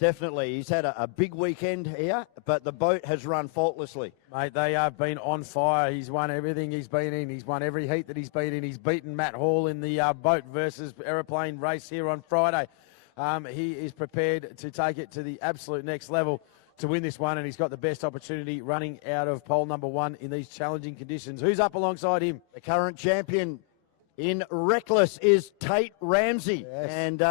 Definitely. He's had a big weekend here, but the boat has run faultlessly. Mate, they have been on fire. He's won everything he's been in. He's won every heat that he's been in. He's beaten Matt Hall in the boat versus aeroplane race here on Friday. He is prepared to take it to the absolute next level to win this one, and he's got the best opportunity running out of pole number 1 in these challenging conditions. Who's up alongside him? The current champion in Reckless is Tate Ramsey. Yes. And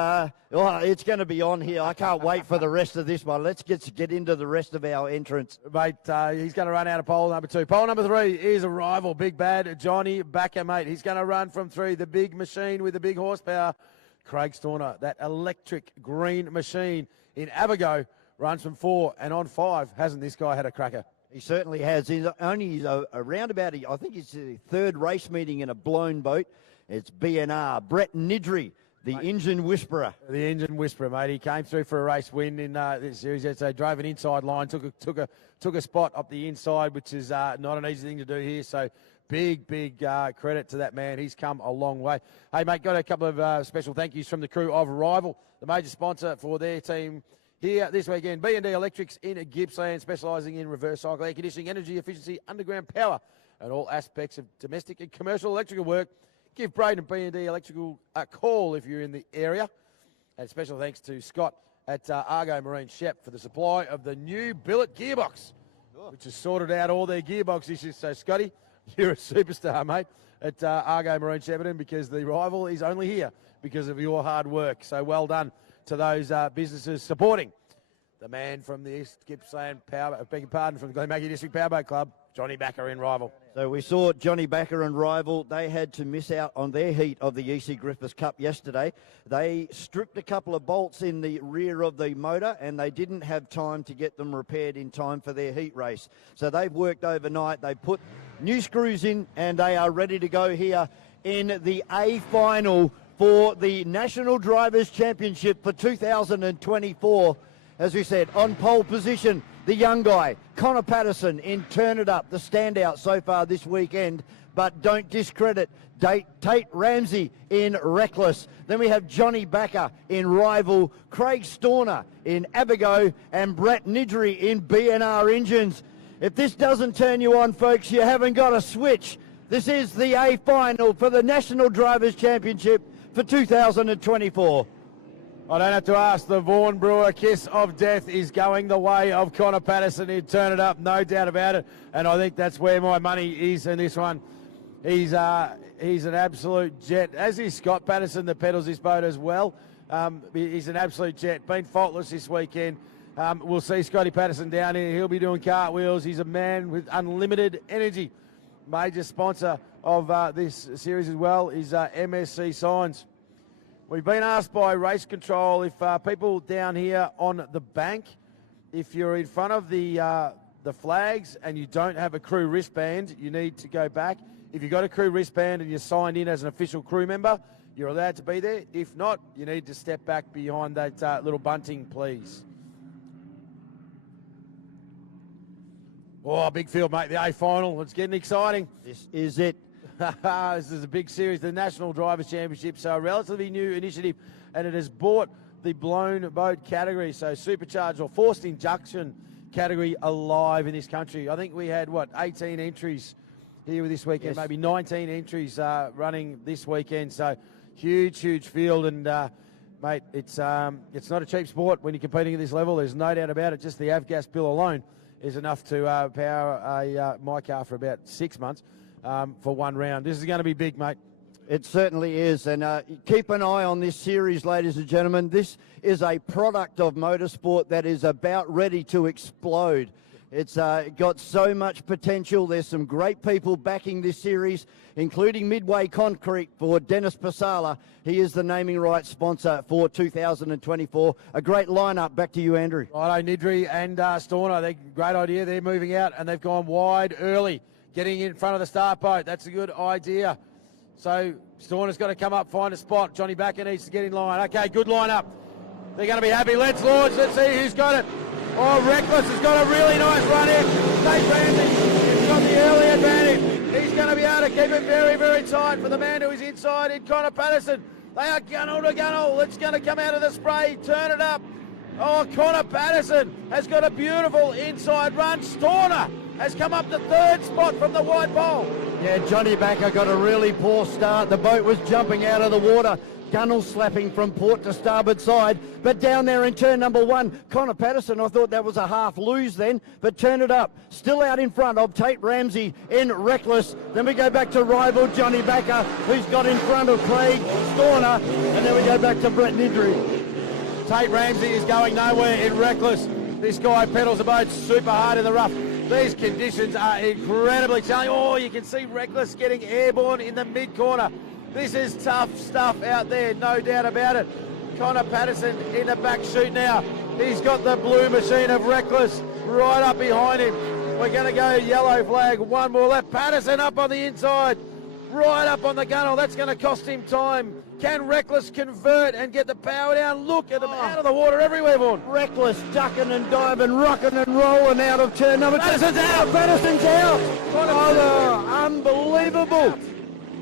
it's going to be on here. I can't wait for the rest of this one. Let's get into the rest of our entrance. Mate, he's going to run out of pole number 2. Pole number 3 is a rival, big bad Johnny Backer, mate. He's going to run from 3, the big machine with the big horsepower. Craig Storner, that electric green machine in Abago, runs from 4, and on 5, hasn't this guy had a cracker? He certainly has. He's only around about, I think it's the 3rd race meeting in a blown boat. It's BNR. Brett Nidri, the engine whisperer. The engine whisperer, mate. He came through for a race win in this series. They drove an inside line, took a spot up the inside, which is not an easy thing to do here. So big credit to that man. He's come a long way. Hey, mate, got a couple of special thank yous from the crew of Rival, the major sponsor for their team here this weekend. B&D Electrics in Gippsland, specialising in reverse cycle air conditioning, energy efficiency, underground power, and all aspects of domestic and commercial electrical work. Give Braden B&D Electrical a call if you're in the area. And special thanks to Scott at Argo Marine Shep for the supply of the new billet gearbox, which has sorted out all their gearbox issues. So, Scotty, you're a superstar, mate, at Argo Marine Shepparton, because the Rival is only here because of your hard work. So well done to those businesses supporting the man from the East Gippsland from the Glenmaggie District Powerboat Club, Johnny Backer in Rival. So we saw Johnny Backer and Rival. They had to miss out on their heat of the EC Griffith Cup yesterday. They stripped a couple of bolts in the rear of the motor, and they didn't have time to get them repaired in time for their heat race. So they've worked overnight. They put new screws in, and they are ready to go here in the A final for the National Drivers' Championship for 2024. As we said, on pole position, the young guy, Connor Patterson in Turn It Up, the standout so far this weekend. But don't discredit Tate Ramsey in Reckless. Then we have Johnny Backer in Rival, Craig Storner in Abago, and Brett Nidri in BNR Engines. If this doesn't turn you on, folks, you haven't got a switch. This is the A final for the National Drivers' Championship for 2024. I don't have to ask, the Vaughan Brewer kiss of death is going the way of Connor Patterson. He'd turn it up, no doubt about it. And I think that's where my money is in this one. He's an absolute jet, as is Scott Patterson that pedals this boat as well. He's an absolute jet, been faultless this weekend. We'll see Scotty Patterson down here. He'll be doing cartwheels. He's a man with unlimited energy. Major sponsor of this series as well is MSC Signs. We've been asked by Race Control if people down here on the bank, if you're in front of the flags and you don't have a crew wristband, you need to go back. If you've got a crew wristband and you're signed in as an official crew member, you're allowed to be there. If not, you need to step back behind that little bunting, please. Oh, big field, mate. The A final. It's getting exciting. This is it. This is a big series, the National Drivers' Championship, so a relatively new initiative, and it has brought the blown boat category, so supercharged or forced injection category, alive in this country. I think we had, 18 entries here this weekend, yes. Maybe 19 entries running this weekend, so huge field, and mate, it's not a cheap sport when you're competing at this level. There's no doubt about it. Just the avgas bill alone is enough to power my car for about 6 months. For one round. This is going to be big, mate. It certainly is, and keep an eye on this series, ladies and gentlemen. This is a product of motorsport that is about ready to explode. It's got so much potential. There's some great people backing this series, including Midway Concrete for Dennis Pasala. He is the naming rights sponsor for 2024. A great lineup. Back to you, Andrew. Righto, Nidri and Storner. Great idea. They're moving out, and they've gone wide early. Getting in front of the start boat, that's a good idea. So Storner's got to come up, find a spot. Johnny Backer needs to get in line. Okay, good line up. They're going to be happy. Let's launch. Let's see who's got it. Oh, Reckless has got a really nice run here. Tate Ramsey has got the early advantage. He's going to be able to keep it very tight for the man who is inside in Connor Patterson. They are gunnel to gunnel. It's going to come out of the spray. Turn it up. Oh, Connor Patterson has got a beautiful inside run. Storner has come up to third spot from the white pole. Yeah, Johnny Backer got a really poor start. The boat was jumping out of the water. Gunnel slapping from port to starboard side, but down there in turn number 1, Connor Patterson, I thought that was a half lose then, but turn it up. Still out in front of Tate Ramsey in Reckless. Then we go back to rival Johnny Backer, who's got in front of Craig Storner, and then we go back to Brett Nidry. Tate Ramsey is going nowhere in Reckless. This guy pedals the boat super hard in the rough. These conditions are incredibly challenging. Oh, you can see Reckless getting airborne in the mid-corner. This is tough stuff out there, no doubt about it. Connor Patterson in the back chute now. He's got the blue machine of Reckless right up behind him. We're going to go yellow flag, one more left. Patterson up on the inside, right up on the gunnel. That's going to cost him time. Can Reckless convert and get the power down? Look at them out of the water everywhere, Vaughan. Reckless ducking and diving, rocking and rolling out of turn number 2. Patterson's out. Patterson's out. Oh, unbelievable.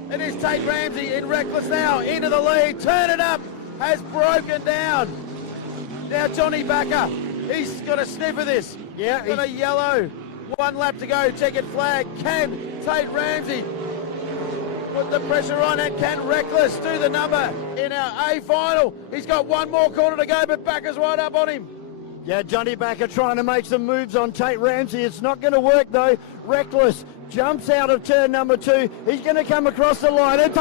It is Tate Ramsey in Reckless now, into the lead. Turn it up, has broken down. Now Johnny Backer, he's got a sniff of this. Yeah, he's got a yellow. 1 lap to go, checkered flag. Can Tate Ramsey put the pressure on, and can Reckless do the number in our A final? He's got 1 more corner to go, but Backer's right up on him. Yeah, Johnny Backer trying to make some moves on Tate Ramsey. It's not going to work though. Reckless jumps out of turn number 2. He's going to come across the line and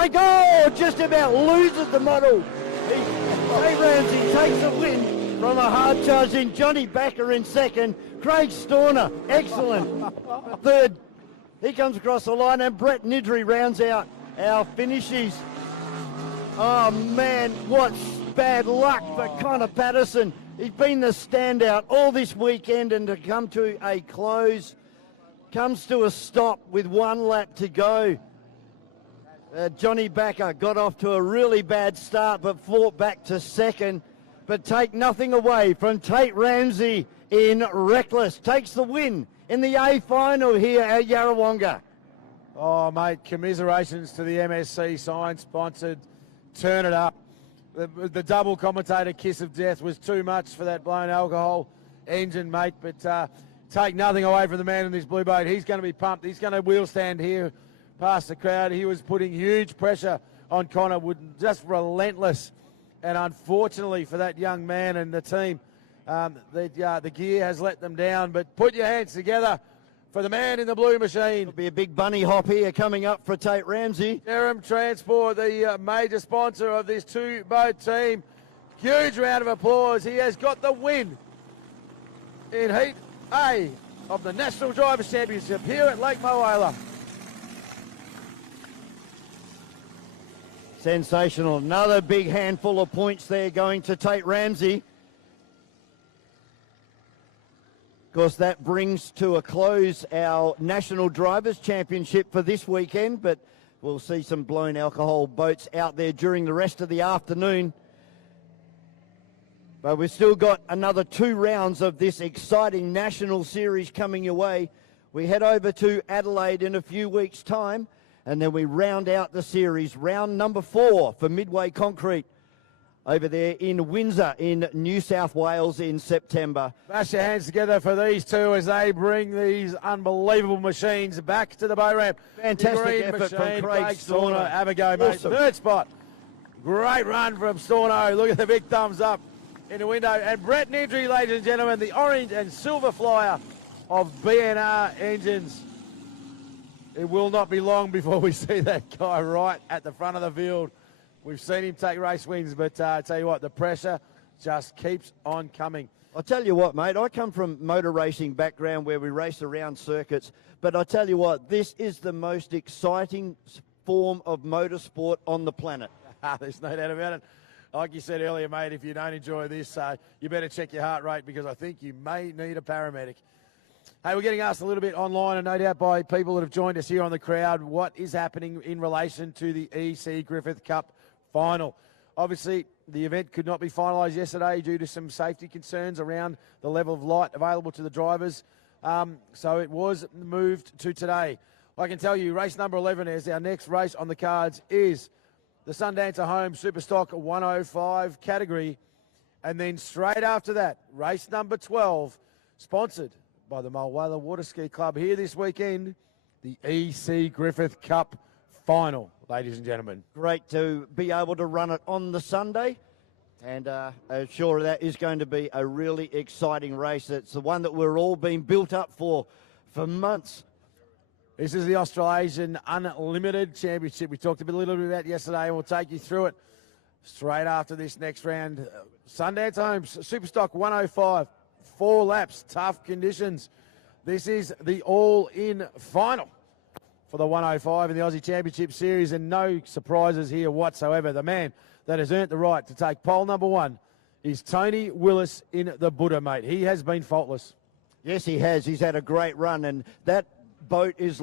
just about loses the model. Tate Ramsey takes the win from a hard charge in. Johnny Backer in second. Craig Storner, excellent. Third. He comes across the line, and Brett Nidry rounds out our finishes. Oh man, what bad luck for Connor Patterson. He's been the standout all this weekend, and to come to a close, comes to a stop with 1 lap to go. Johnny Backer got off to a really bad start, but fought back to second. But take nothing away from Tate Ramsey in Reckless. Takes the win in the A final here at Yarrawonga. Oh, mate, commiserations to the MSC sign-sponsored Turn It Up. The double commentator kiss of death was too much for that blown alcohol engine, mate. But take nothing away from the man in this blue boat. He's going to be pumped. He's going to wheel stand here past the crowd. He was putting huge pressure on Connor, just relentless. And unfortunately for that young man and the team, the gear has let them down. But put your hands together for the man in the blue machine. There'll be a big bunny hop here coming up for Tate Ramsey. Durham Transport, the major sponsor of this 2-boat team. Huge round of applause. He has got the win in Heat A of the National Drivers' Championship here at Lake Moala. Sensational. Another big handful of points there going to Tate Ramsey. Of course, that brings to a close our National Drivers' Championship for this weekend, but we'll see some blown alcohol boats out there during the rest of the afternoon. But we've still got another 2 rounds of this exciting National Series coming your way. We head over to Adelaide in a few weeks' time, and then we round out the series, round number 4 for Midway Concrete, over there in Windsor in New South Wales in September. Bash your hands together for these two as they bring these unbelievable machines back to the boat ramp. Fantastic effort from Craig Storner. Have a go, mate. Awesome. Third spot. Great run from Storno. Look at the big thumbs up in the window. And Brett Nidry, ladies and gentlemen, the orange and silver flyer of BNR Engines. It will not be long before we see that guy right at the front of the field. We've seen him take race wins, but I tell you what, the pressure just keeps on coming. I'll tell you what, mate, I come from motor racing background where we race around circuits, but I tell you what, this is the most exciting form of motorsport on the planet. There's no doubt about it. Like you said earlier, mate, if you don't enjoy this, you better check your heart rate, because I think you may need a paramedic. Hey, we're getting asked a little bit online, and no doubt by people that have joined us here on the crowd, what is happening in relation to the EC Griffith Cup final. Obviously, the event could not be finalised yesterday due to some safety concerns around the level of light available to the drivers. So it was moved to today. I can tell you, race number 11 is our next race on the cards is the Sundancer Home Superstock 105 category. And then straight after that, race number 12, sponsored by the Mulwala Water Ski Club here this weekend, the EC Griffith Cup final, ladies and gentlemen. Great to be able to run it on the Sunday. And I'm sure that is going to be a really exciting race. It's the one that we're all being built up for months. This is the Australasian Unlimited Championship. We talked a little bit about yesterday, and we'll take you through it straight after this next round. Sundance Homes, Superstock 105, 4 laps, tough conditions. This is the all-in final for the 105 in the Aussie Championship Series, and no surprises here whatsoever. The man that has earned the right to take pole number 1 is Tony Willis in the Buddha, mate. He has been faultless. Yes, he has. He's had a great run, and that boat is